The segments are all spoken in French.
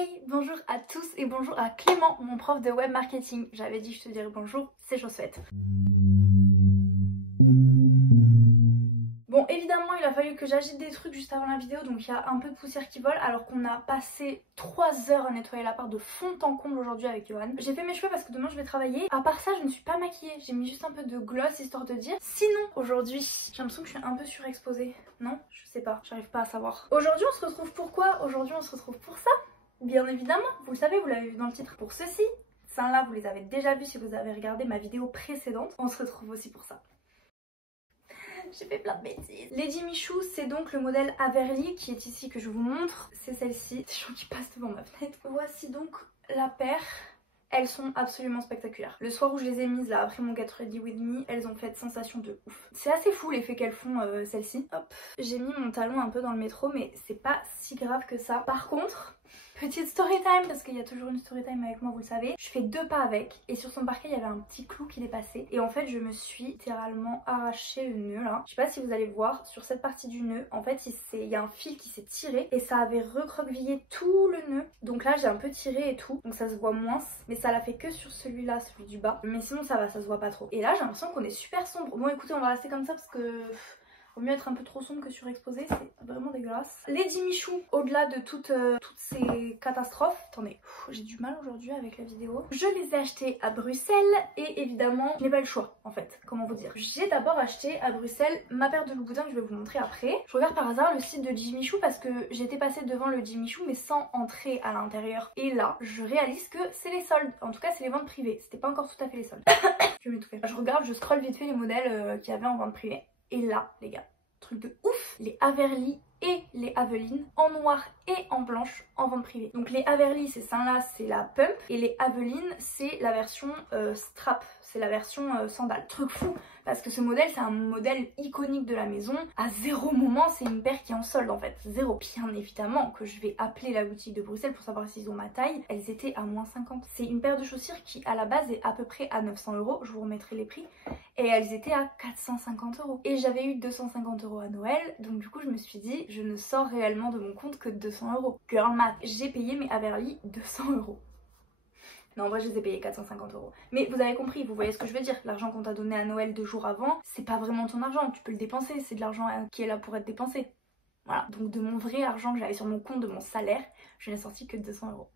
Hi, bonjour à tous et bonjour à Clément, mon prof de web marketing. J'avais dit je te dirais bonjour, c'est chose faite. Bon, évidemment, il a fallu que j'agite des trucs juste avant la vidéo, donc il y a un peu de poussière qui vole, alors qu'on a passé 3 heures à nettoyer l'appart de fond en comble aujourd'hui avec Johan. J'ai fait mes cheveux parce que demain je vais travailler. À part ça, je ne suis pas maquillée, j'ai mis juste un peu de gloss histoire de dire. Sinon, aujourd'hui, j'ai l'impression que je suis un peu surexposée. Non, je sais pas, j'arrive pas à savoir. Aujourd'hui, on se retrouve pour quoi? Aujourd'hui, on se retrouve pour ça. Bien évidemment, vous le savez, vous l'avez vu dans le titre, pour ceci. Ça là, vous les avez déjà vus si vous avez regardé ma vidéo précédente. On se retrouve aussi pour ça. J'ai fait plein de bêtises. Lady Michou, c'est donc le modèle Averly qui est ici que je vous montre. C'est celle-ci. Des gens qui passent devant ma fenêtre. Voici donc la paire. Elles sont absolument spectaculaires. Le soir où je les ai mises là après mon Get Ready With Me, elles ont fait sensation de ouf. C'est assez fou l'effet qu'elles font celles-ci. Hop, j'ai mis mon talon un peu dans le métro mais c'est pas si grave que ça. Par contre, petite story time, parce qu'il y a toujours une story time avec moi, vous le savez. Je fais 2 pas avec et sur son parquet il y avait un petit clou qui dépassait. Et en fait je me suis littéralement arraché le nœud là. Je sais pas si vous allez voir, sur cette partie du nœud, en fait il y a un fil qui s'est tiré et ça avait recroquevillé tout le nœud. Donc là j'ai un peu tiré et tout, donc ça se voit moins. Mais ça l'a fait que sur celui-là, celui du bas. Mais sinon ça va, ça se voit pas trop. Et là j'ai l'impression qu'on est super sombre. Bon écoutez, on va rester comme ça parce que... Vaut mieux être un peu trop sombre que surexposé, c'est vraiment dégueulasse. Lady Michou, au-delà de toutes ces catastrophes, attendez, j'ai du mal aujourd'hui avec la vidéo. Je les ai achetées à Bruxelles et évidemment, je n'ai pas le choix en fait, comment vous dire. J'ai d'abord acheté à Bruxelles ma paire de Louboutin que je vais vous montrer après. Je regarde par hasard le site de Jimmy Choo parce que j'étais passée devant le Jimmy Choo mais sans entrer à l'intérieur. Et là, je réalise que c'est les soldes, en tout cas c'est les ventes privées, c'était pas encore tout à fait les soldes. Je vais m'étouffer. Je regarde, je scrolle vite fait les modèles qu'il y avait en vente privée. Et là, les gars, truc de ouf, les Averly et les Aveline en noir et en blanche en vente privée. Donc les Averly, c'est ça là, c'est la pump, et les Aveline, c'est la version strap, c'est la version sandale. Truc fou, parce que ce modèle, c'est un modèle iconique de la maison. À zéro moment, c'est une paire qui est en solde en fait, zéro. Bien évidemment que je vais appeler la boutique de Bruxelles pour savoir s'ils ont ma taille. Elles étaient à moins 50. C'est une paire de chaussures qui à la base est à peu près à 900 €, je vous remettrai les prix. Et elles étaient à 450 €. Et j'avais eu 250 € à Noël, donc du coup je me suis dit, je ne sors réellement de mon compte que 200 €. Girl math, j'ai payé mes Averly 200 €. Non, en vrai, je les ai payés 450 €. Mais vous avez compris, vous voyez ce que je veux dire. L'argent qu'on t'a donné à Noël 2 jours avant, c'est pas vraiment ton argent. Tu peux le dépenser, c'est de l'argent qui est là pour être dépensé. Voilà, donc de mon vrai argent que j'avais sur mon compte, de mon salaire, je n'ai sorti que 200 €.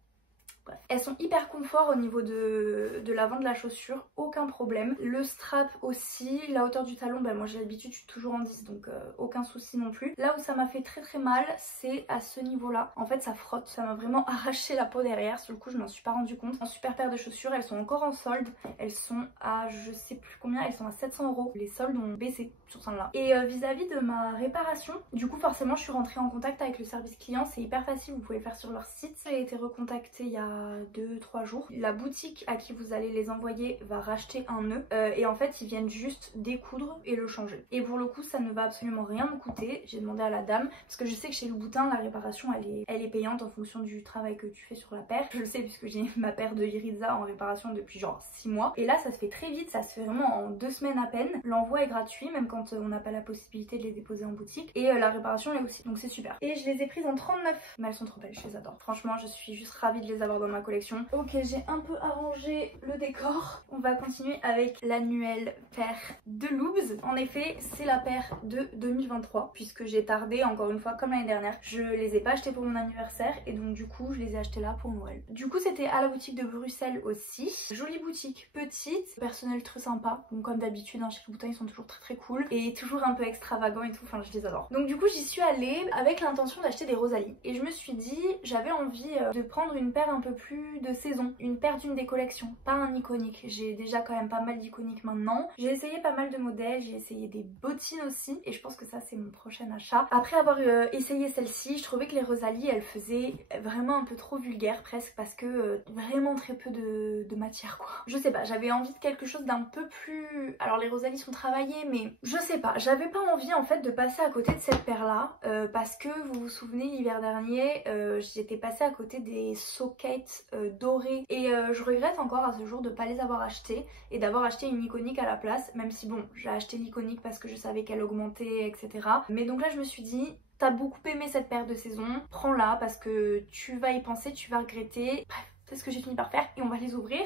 Bref. Elles sont hyper confort au niveau de l'avant de la chaussure, aucun problème. Le strap aussi, la hauteur du talon, ben moi j'ai l'habitude, je suis toujours en 10 donc aucun souci non plus. Là où ça m'a fait très mal, c'est à ce niveau là. En fait ça frotte, ça m'a vraiment arraché la peau derrière, sur le coup je m'en suis pas rendu compte. En super paire de chaussures, elles sont encore en solde, elles sont à je sais plus combien, elles sont à 700 €. Les soldes ont baissé sur celle-là. Et vis-à-vis de ma réparation, du coup forcément je suis rentrée en contact avec le service client, c'est hyper facile, vous pouvez le faire sur leur site. J'ai été recontactée il y a 2-3 jours. La boutique à qui vous allez les envoyer va racheter un nœud et en fait ils viennent juste découdre et le changer. Et pour le coup ça ne va absolument rien me coûter. J'ai demandé à la dame parce que je sais que chez Louboutin la réparation elle est payante en fonction du travail que tu fais sur la paire. Je le sais puisque j'ai ma paire de Iriza en réparation depuis genre 6 mois. Et là ça se fait très vite, ça se fait vraiment en 2 semaines à peine. L'envoi est gratuit même quand on n'a pas la possibilité de les déposer en boutique. Et la réparation est aussi, donc c'est super. Et je les ai prises en 39. Mais elles sont trop belles, je les adore. Franchement je suis juste ravie de les avoir dans ma collection. Ok, j'ai un peu arrangé le décor. On va continuer avec l'annuelle paire de Loubs. En effet, c'est la paire de 2023 puisque j'ai tardé encore une fois comme l'année dernière. Je les ai pas achetées pour mon anniversaire et donc du coup je les ai achetées là pour Noël. Du coup c'était à la boutique de Bruxelles aussi. Jolie boutique, petite, personnel très sympa. Donc comme d'habitude hein, chez Louboutin ils sont toujours très cool et toujours un peu extravagants et tout, enfin je les adore. Donc du coup j'y suis allée avec l'intention d'acheter des Rosalie et je me suis dit j'avais envie de prendre une paire un peu plus de saison, une paire d'une des collections, pas un iconique. J'ai déjà quand même pas mal d'iconiques maintenant. J'ai essayé pas mal de modèles, j'ai essayé des bottines aussi et je pense que ça c'est mon prochain achat. Après avoir essayé celle-ci, je trouvais que les Rosalie elles faisaient vraiment un peu trop vulgaire presque parce que vraiment très peu de matière quoi. Je sais pas, j'avais envie de quelque chose d'un peu plus... Alors les Rosalie sont travaillées mais je sais pas, j'avais pas envie en fait de passer à côté de cette paire là parce que vous vous souvenez l'hiver dernier j'étais passée à côté des sockets skate dorées et je regrette encore à ce jour de pas les avoir achetées et d'avoir acheté une iconique à la place, même si bon, j'ai acheté l'iconique parce que je savais qu'elle augmentait, etc. Mais donc là je me suis dit, t'as beaucoup aimé cette paire de saison, prends-la parce que tu vas y penser, tu vas regretter. Bref, c'est ce que j'ai fini par faire et on va les ouvrir.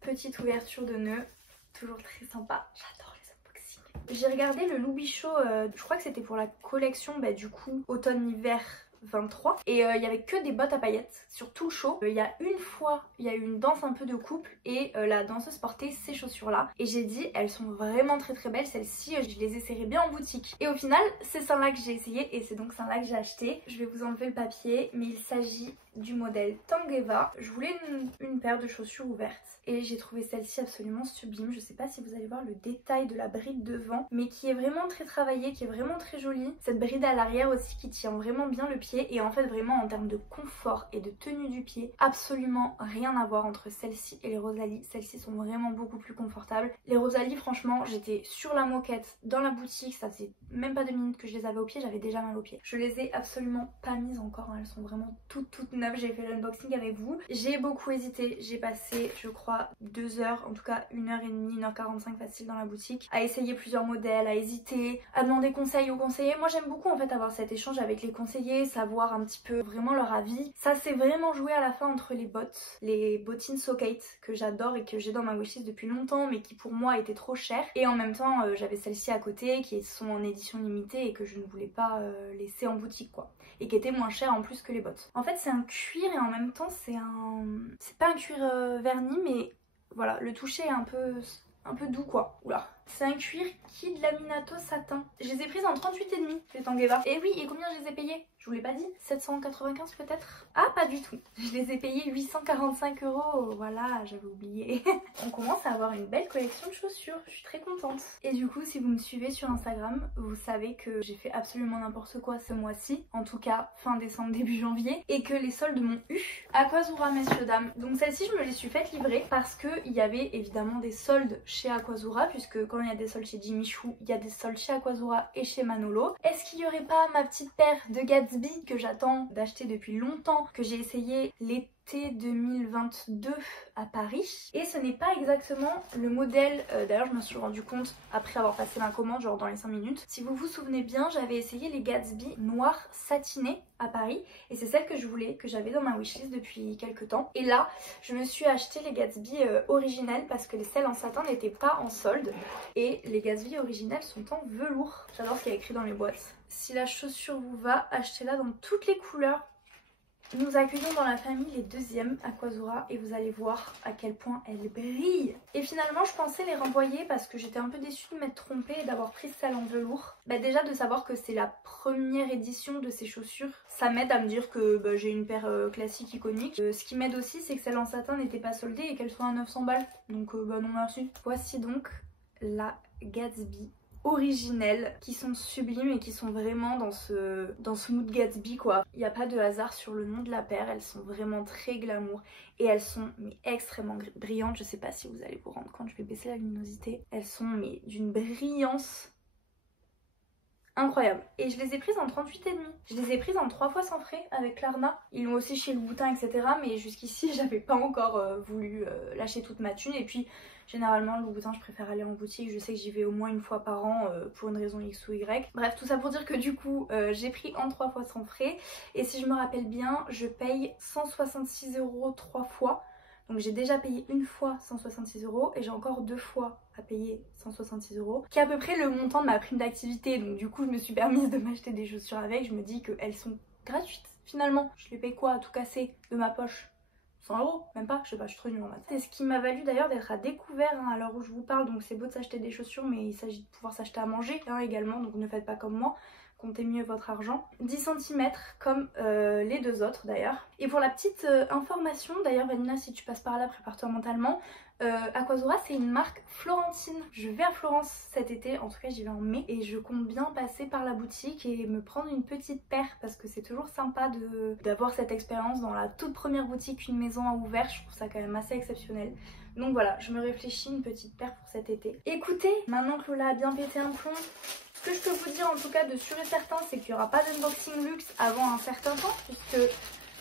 Petite ouverture de nœud, toujours très sympa, j'adore les unboxings. J'ai regardé le Loubichot, je crois que c'était pour la collection du coup automne-hiver 23 et il y avait que des bottes à paillettes sur tout le show. Il y a une fois, il y a eu une danse un peu de couple et la danseuse portait ces chaussures là et j'ai dit elles sont vraiment très très belles, celles-ci je les essaierai bien en boutique. Et au final c'est celle-là que j'ai essayé et c'est donc celle-là que j'ai acheté. Je vais vous enlever le papier mais il s'agit du modèle Tangueva. Je voulais une paire de chaussures ouvertes et j'ai trouvé celle-ci absolument sublime. Je sais pas si vous allez voir le détail de la bride devant mais qui est vraiment très travaillée, qui est vraiment très jolie. Cette bride à l'arrière aussi qui tient vraiment bien le pied et en fait vraiment en termes de confort et de tenue du pied, absolument rien à voir entre celle-ci et les Rosalie. Celles-ci sont vraiment beaucoup plus confortables. Les Rosalie franchement j'étais sur la moquette dans la boutique, ça faisait même pas 2 minutes que je les avais au pied, j'avais déjà mal au pied. Je les ai absolument pas mises encore, elles sont vraiment toutes neuves. J'ai fait l'unboxing avec vous, j'ai beaucoup hésité, j'ai passé je crois 2 heures, en tout cas 1h30, 1h45 facile dans la boutique, à essayer plusieurs modèles, à hésiter, à demander conseil aux conseillers. Moi j'aime beaucoup en fait avoir cet échange avec les conseillers, savoir un petit peu vraiment leur avis. Ça s'est vraiment joué à la fin entre les bottes, les bottines SoCate que j'adore et que j'ai dans ma wishlist depuis longtemps mais qui pour moi étaient trop chères, et en même temps j'avais celles-ci à côté qui sont en édition limitée et que je ne voulais pas laisser en boutique quoi, et qui étaient moins chères en plus que les bottes. En fait c'est un cuir et en même temps c'est pas un cuir verni mais voilà, le toucher est un peu doux quoi. Oula. C'est un cuir Kid Laminato satin. Je les ai prises en 38,5 les Tangueva. Et oui, et combien je les ai payées? Je vous l'ai pas dit, 795 peut-être? Ah pas du tout, je les ai payés 845 €, voilà j'avais oublié. On commence à avoir une belle collection de chaussures, je suis très contente. Et du coup si vous me suivez sur Instagram, vous savez que j'ai fait absolument n'importe quoi ce mois-ci, en tout cas fin décembre début janvier, et que les soldes m'ont eu. Aquazzura messieurs dames, donc celle-ci je me les suis faites livrer parce qu'il y avait évidemment des soldes chez Aquazzura, puisque quand il y a des soldes chez Jimmy Choo, il y a des soldes chez Aquazzura et chez Manolo. Est-ce qu'il n'y aurait pas ma petite paire de Gatsby que j'attends d'acheter depuis longtemps, que j'ai essayé l'été 2022 à Paris, et ce n'est pas exactement le modèle, d'ailleurs je me suis rendu compte après avoir passé ma commande genre dans les 5 minutes. Si vous vous souvenez bien, j'avais essayé les Gatsby noirs satinés à Paris et c'est celle que je voulais, que j'avais dans ma wishlist depuis quelques temps, et là je me suis acheté les Gatsby originales parce que les celles en satin n'étaient pas en solde et les Gatsby originales sont en velours. J'adore ce qu'il y a écrit dans les boîtes. Si la chaussure vous va, achetez-la dans toutes les couleurs. Nous accueillons dans la famille les deuxièmes Aquazzura et vous allez voir à quel point elles brillent. Et finalement je pensais les renvoyer parce que j'étais un peu déçue de m'être trompée et d'avoir pris celle en velours. Déjà de savoir que c'est la première édition de ces chaussures, ça m'aide à me dire que j'ai une paire classique iconique. Ce qui m'aide aussi c'est que celle en satin n'était pas soldée et qu'elle soit à 900 balles. Donc non merci. Voici donc la Gatsby originelles qui sont sublimes et qui sont vraiment dans ce mood Gatsby quoi. Il n'y a pas de hasard sur le nom de la paire, elles sont vraiment très glamour et elles sont extrêmement brillantes. Je sais pas si vous allez vous rendre compte, je vais baisser la luminosité. Elles sont d'une brillance incroyable. Et je les ai prises en 38,5. Je les ai prises en 3 fois sans frais avec Klarna. Ils l'ont aussi chez Louboutin etc. Mais jusqu'ici j'avais pas encore voulu lâcher toute ma thune. Et puis généralement Louboutin je préfère aller en boutique. Je sais que j'y vais au moins une fois par an pour une raison X ou Y. Bref tout ça pour dire que du coup j'ai pris en 3 fois sans frais. Et si je me rappelle bien je paye 166 € 3 fois. Donc j'ai déjà payé une fois 166 € et j'ai encore 2 fois à payer 166 €, qui est à peu près le montant de ma prime d'activité. Donc du coup je me suis permise de m'acheter des chaussures avec. Je me dis qu'elles sont gratuites finalement. Je les paye quoi à tout casser de ma poche? 100 €, même pas, je sais pas, je suis trop nulle en maths. C'est ce qui m'a valu d'ailleurs d'être à découvert à l'heure où je vous parle. Donc c'est beau de s'acheter des chaussures mais il s'agit de pouvoir s'acheter à manger également. Donc ne faites pas comme moi. Comptez mieux votre argent. 10 cm comme les deux autres d'ailleurs. Et pour la petite information, d'ailleurs Vanina si tu passes par là prépare-toi mentalement, Aquazzura c'est une marque florentine. Je vais à Florence cet été, en tout cas j'y vais en mai, et je compte bien passer par la boutique et me prendre une petite paire parce que c'est toujours sympa d'avoir cette expérience dans la toute première boutique qu'une maison a ouvert. Je trouve ça quand même assez exceptionnel. Donc voilà, je me réfléchis une petite paire pour cet été. Écoutez, maintenant que Lola a bien pété un plomb, ce que je peux vous dire en tout cas de sûr et certain, c'est qu'il n'y aura pas d'unboxing luxe avant un certain temps, puisque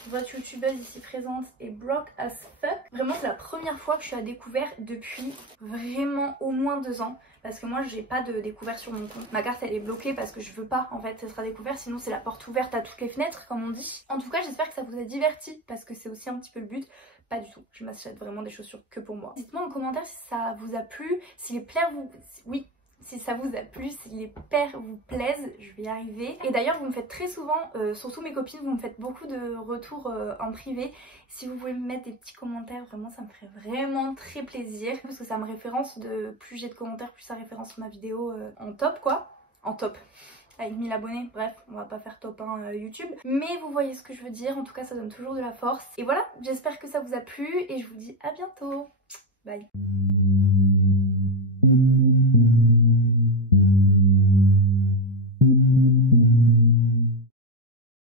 votre youtubeuse ici présente est broke as fuck. Vraiment c'est la première fois que je suis à découvert depuis vraiment au moins 2 ans. Parce que moi j'ai pas de découvert sur mon compte. Ma carte elle est bloquée parce que je veux pas en fait être à découvert, sinon c'est la porte ouverte à toutes les fenêtres comme on dit. En tout cas j'espère que ça vous a diverti parce que c'est aussi un petit peu le but. Pas du tout, je m'achète vraiment des chaussures que pour moi. Dites-moi en commentaire si ça vous a plu, si les plaires vous... Oui, si ça vous a plu, si les paires vous plaisent, je vais y arriver. Et d'ailleurs vous me faites très souvent, surtout mes copines, vous me faites beaucoup de retours en privé. Si vous pouvez me mettre des petits commentaires, vraiment ça me ferait vraiment très plaisir. Parce que ça me référence, plus j'ai de commentaires, plus ça référence ma vidéo en top quoi. En top. Avec 1000 abonnés, bref, on va pas faire top 1 YouTube. Mais vous voyez ce que je veux dire, en tout cas ça donne toujours de la force. Et voilà, j'espère que ça vous a plu et je vous dis à bientôt. Bye.